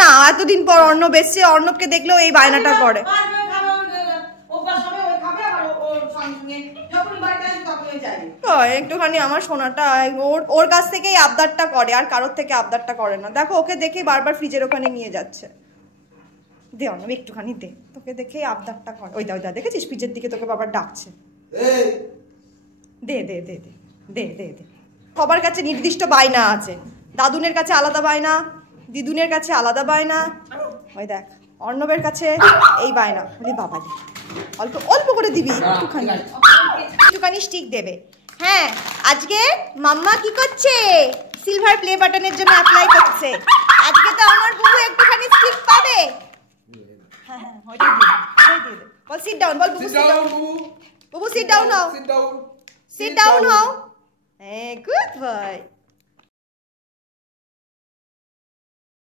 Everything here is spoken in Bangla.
না এতদিন পর অর্ণব এসছে, অর্ণবকে দেখলেও এই বায়নাটা করে। একটুখানি আমার সোনাটা ওর কাছ থেকেই আবদারটা করে, আর কারোর থেকে আবদারটা করে না। দেখো ওকে দেখে বারবার ফ্রিজের ওখানে নিয়ে যাচ্ছে। দে অর্ণব একটুখানি দে, তোকে দেখেই আবদারটা করে। ওই দা দেখেছিস ফ্রিজের দিকে তোকে বাবার ডাকছে। দে দে দে দে দে দে দে। সবার কাছে নির্দিষ্ট বায়না আছে, দাদুনের কাছে আলাদা বায়না, দিদুনের কাছে আলাদা বায়না। ওই দেখ অর্ণবের কাছে এই বায়না। বলি বাবা দে, অল্প অল্প করে দিবি, একটুখানি একটুখানি স্টিক দেবে। হ্যাঁ আজকে মাম্মা কি করছে, সিলভার প্লে বাটনের জন্য অ্যাপ্লাই করছে। আজকে তো আমার বুবু একটুখানি স্টিক পাবে। হ্যাঁ হ্যাঁ ওইটাই দিয়ে দে। বল সিট ডাউন, বল বুবু সিট ডাউন, বুবু সিট ডাউন হও, সিট ডাউন হও। হ্যাঁ গুড বয়।